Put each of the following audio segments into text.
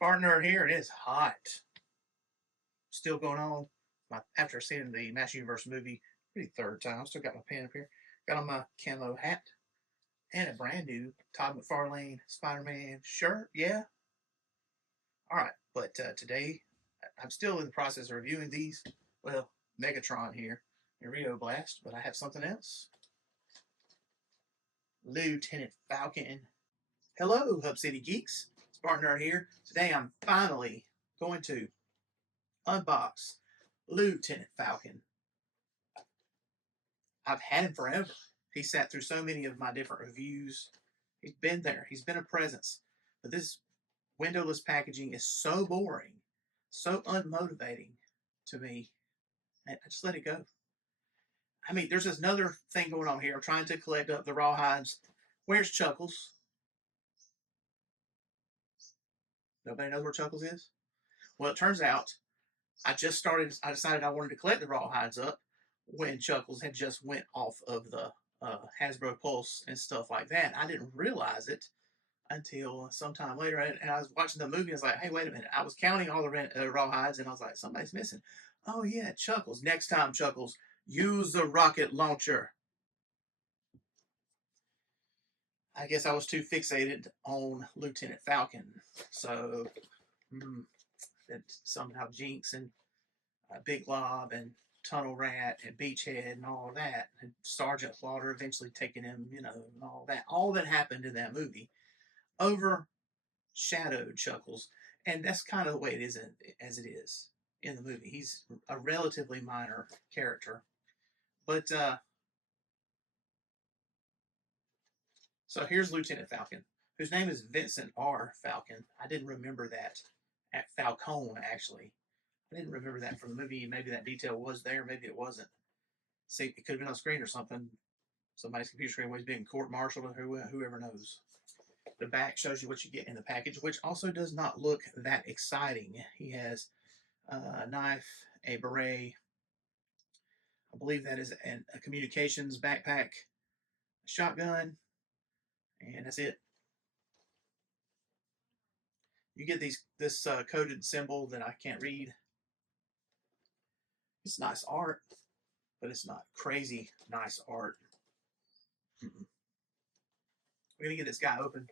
SpartanNerd here. It is hot. Still going on. After seeing the Master Universe movie, pretty third time. Still got my pen up here. Got on my camo hat and a brand new Todd McFarlane Spider-Man shirt. Yeah. All right. But today, I'm still in the process of reviewing these. Well, Megatron here in Rio Blast, but I have something else. Lieutenant Falcon. Hello, Hub City Geeks. SpartanNerd here. Today, I'm finally going to unbox Lieutenant Falcon. I've had him forever. He sat through so many of my different reviews. He's been there. He's been a presence. But this windowless packaging is so boring, so unmotivating to me. I just let it go. I mean, there's another thing going on here. I'm trying to collect up the rawhides. Where's Chuckles? Nobody knows where Chuckles is? Well, it turns out I decided I wanted to collect the rawhides up when Chuckles had just went off of the Hasbro Pulse and stuff like that. I didn't realize it until sometime later, and I was watching the movie. I was like, hey, wait a minute. I was counting all the rawhides, and I was like, somebody's missing. Oh, yeah, Chuckles. Next time, Chuckles, use the rocket launcher. I guess I was too fixated on Lieutenant Falcon. So, somehow Jinx and Big Lob and Tunnel Rat and Beachhead and all of that, and Sergeant Slaughter eventually taking him, and all that happened in that movie overshadowed Chuckles, and that's kind of the way it is as it is in the movie. He's a relatively minor character, but so here's Lieutenant Falcon, whose name is Vincent R. Falcon. I didn't remember that at Falcon, actually. I didn't remember that from the movie. Maybe that detail was there. Maybe it wasn't. See, it could have been on screen or something. Somebody's computer screen was being court-martialed, or whoever knows. The back shows you what you get in the package, which also does not look that exciting. He has a knife, a beret. I believe that is a communications backpack, a shotgun, and that's it. You get this coded symbol that I can't read. It's nice art, but it's not crazy nice art. We're going to get this guy open,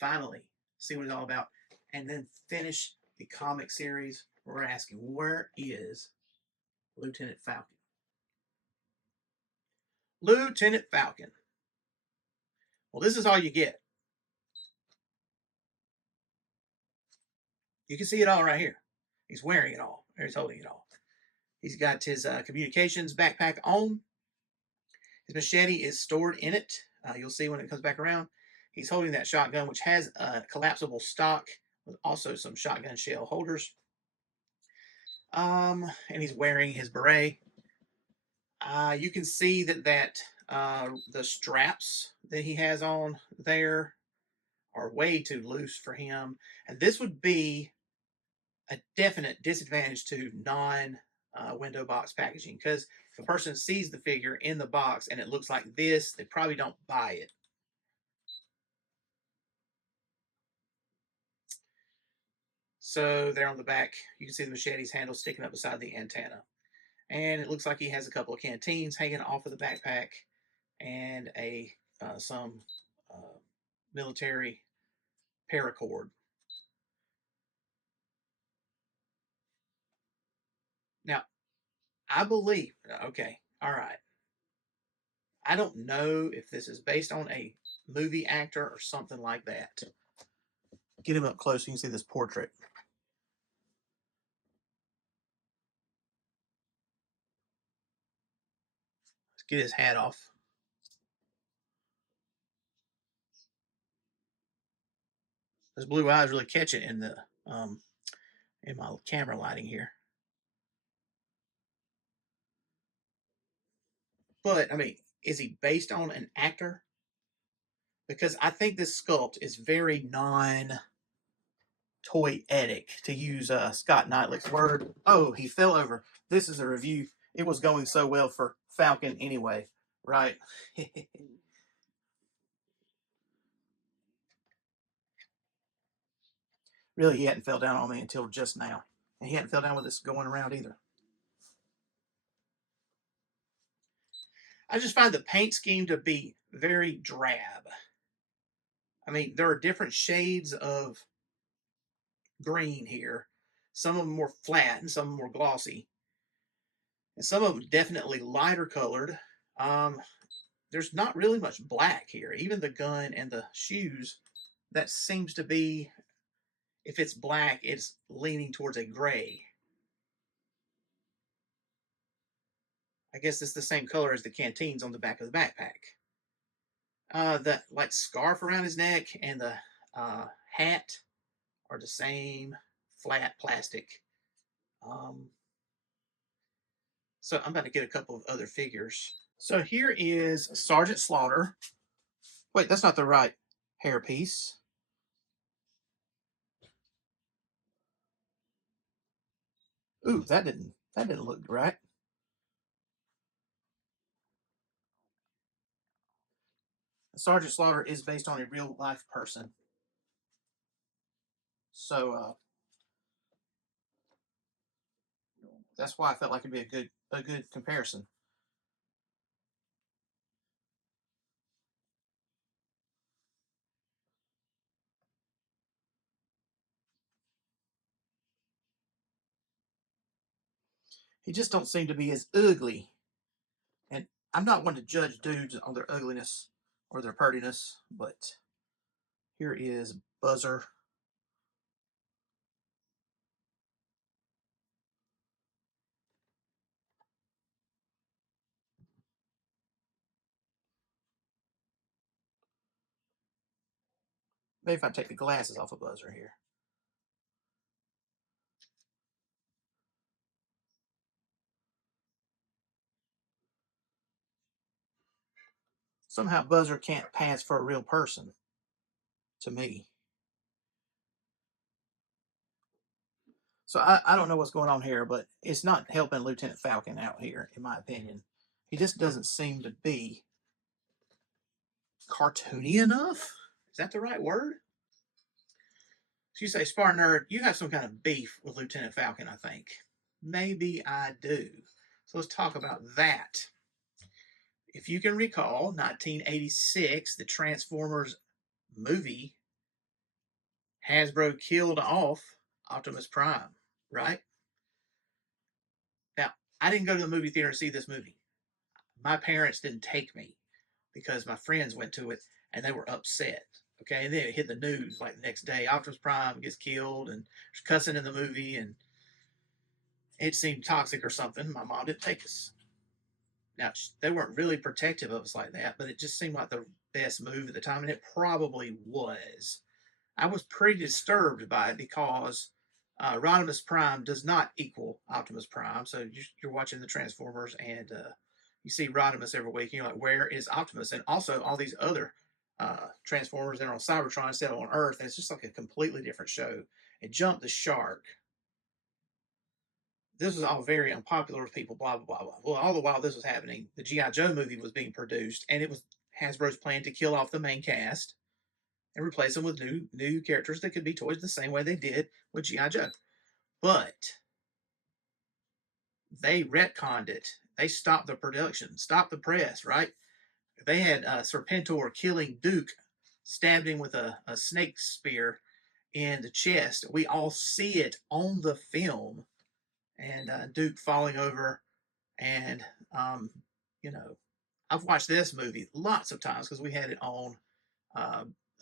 finally, see what it's all about, and then finish the comic series. We're asking, where is Lieutenant Falcon? Lieutenant Falcon. Well, this is all you get. You can see it all right here. He's wearing it all, or he's holding it all. He's got his communications backpack on. His machete is stored in it. You'll see when it comes back around. He's holding that shotgun, which has a collapsible stock with also some shotgun shell holders. And he's wearing his beret. You can see that the straps that he has on there are way too loose for him. And this would be a definite disadvantage to non-window box packaging, because if a person sees the figure in the box and it looks like this, they probably don't buy it. So there on the back, you can see the machete's handle sticking up beside the antenna. And it looks like he has a couple of canteens hanging off of the backpack and some military paracord. Now, I believe, okay, all right. I don't know if this is based on a movie actor or something like that. Get him up close so you can see this portrait. Let's get his hat off. Those blue eyes really catch it in my camera lighting here. But I mean, is he based on an actor? Because I think this sculpt is very non-toyetic, to use Scott Knightlick's word. Oh, he fell over. This is a review. It was going so well for Falcon anyway, right? Really, he hadn't fell down on me until just now. And he hadn't fell down with us going around either. I just find the paint scheme to be very drab. I mean, there are different shades of green here. Some of them more flat and some of them more glossy. And some of them definitely lighter colored. There's not really much black here. Even the gun and the shoes, that seems to be, if it's black, it's leaning towards a gray. I guess it's the same color as the canteens on the back of the backpack. The like scarf around his neck and the hat are the same flat plastic. So I'm about to get a couple of other figures. So here is Sergeant Slaughter. Wait, that's not the right hairpiece. Ooh, that didn't look right. Sergeant Slaughter is based on a real life person. So that's why I felt like it'd be a good comparison. He just don't seem to be as ugly. And I'm not one to judge dudes on their ugliness or their purtiness, but here is Buzzer. Maybe if I take the glasses off of Buzzer here. Somehow Buzzer can't pass for a real person, to me. So I don't know what's going on here, but it's not helping Lieutenant Falcon out here, in my opinion. He just doesn't seem to be cartoony enough. Is that the right word? So you say, SpartanNerd, you have some kind of beef with Lieutenant Falcon, I think. Maybe I do. So let's talk about that. If you can recall, 1986, the Transformers movie, Hasbro killed off Optimus Prime, right? Now, I didn't go to the movie theater to see this movie. My parents didn't take me because my friends went to it and they were upset. Okay, and then it hit the news like the next day. Optimus Prime gets killed and there's cussing in the movie and it seemed toxic or something. My mom didn't take us. Now, they weren't really protective of us like that, but it just seemed like the best move at the time, and it probably was. I was pretty disturbed by it because Rodimus Prime does not equal Optimus Prime. So you're watching the Transformers and you see Rodimus every week, and you're like, where is Optimus? And also all these other Transformers that are on Cybertron instead of on Earth, and it's just like a completely different show. It jumped the shark. This was all very unpopular with people, blah, blah, blah, blah. Well, all the while this was happening, the G.I. Joe movie was being produced, and it was Hasbro's plan to kill off the main cast and replace them with new characters that could be toys the same way they did with G.I. Joe. But they retconned it. They stopped the production, stopped the press, right? They had Serpentor killing Duke, stabbed him with a snake spear in the chest. We all see it on the film. And Duke falling over. And, you know, I've watched this movie lots of times because we had it on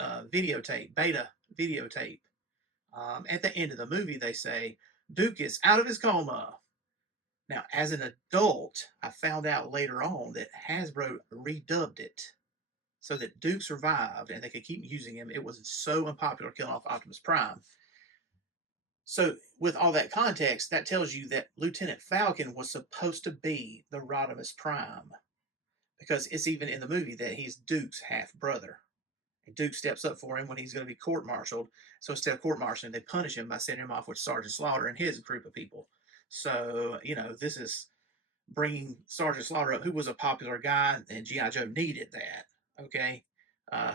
videotape, beta videotape. At the end of the movie, they say, Duke is out of his coma. Now, as an adult, I found out later on that Hasbro redubbed it so that Duke survived and they could keep using him. It was so unpopular killing off Optimus Prime. So, with all that context, that tells you that Lieutenant Falcon was supposed to be the Rodimus Prime. Because it's even in the movie that he's Duke's half brother. And Duke steps up for him when he's going to be court martialed. So instead of court martialing, they punish him by sending him off with Sergeant Slaughter and his group of people. So, you know, this is bringing Sergeant Slaughter up, who was a popular guy, and G.I. Joe needed that. Okay. Uh,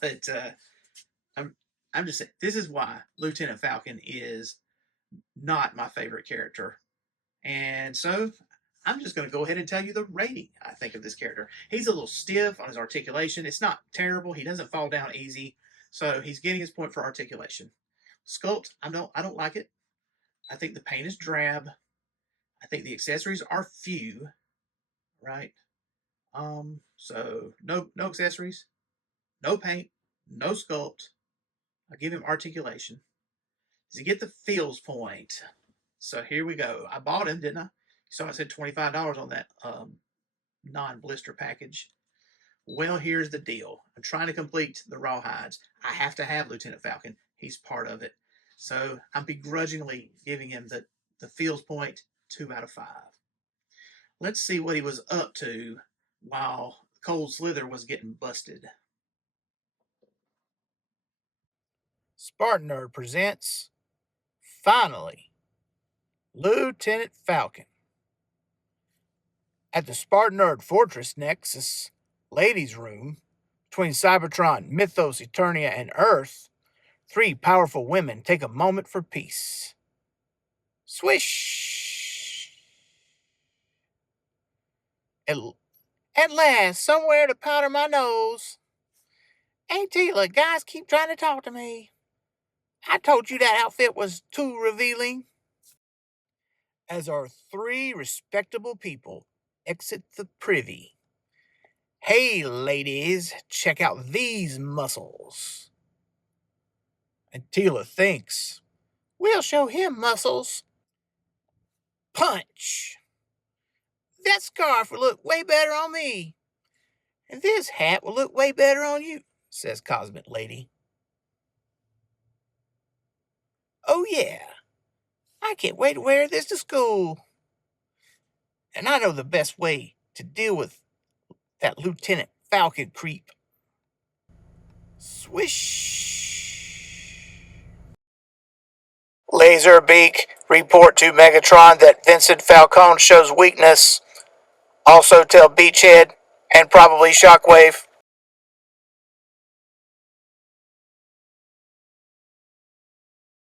but I'm just saying, this is why Lieutenant Falcon is not my favorite character. And so I'm just going to go ahead and tell you the rating I think of this character. He's a little stiff on his articulation. It's not terrible. He doesn't fall down easy. So he's getting his point for articulation. Sculpt, I don't like it. I think the paint is drab. I think the accessories are few, right? So no accessories, no paint, no sculpt. I give him articulation. Does he get the feels point? So here we go. I bought him, didn't I? So I said $25 on that non-blister package. Well, here's the deal. I'm trying to complete the rawhides. I have to have Lieutenant Falcon. He's part of it. So I'm begrudgingly giving him the feels point 2 out of 5. Let's see what he was up to while Cold Slither was getting busted. SpartanNerd presents, finally, Lieutenant Falcon. At the SpartanNerd Fortress Nexus Ladies' Room, between Cybertron, Mythos, Eternia, and Earth, 3 powerful women take a moment for peace. Swish! At last, somewhere to powder my nose. Ain't Tila, guys keep trying to talk to me. I told you that outfit was too revealing. As our 3 respectable people exit the privy. Hey, ladies, check out these muscles. And Tila thinks, we'll show him muscles. Punch! That scarf will look way better on me. And this hat will look way better on you, says Cosmic Lady. Oh yeah, I can't wait to wear this to school. And I know the best way to deal with that Lieutenant Falcon creep. Swish! Laserbeak, report to Megatron that Vincent Falcone shows weakness. Also tell Beachhead and probably Shockwave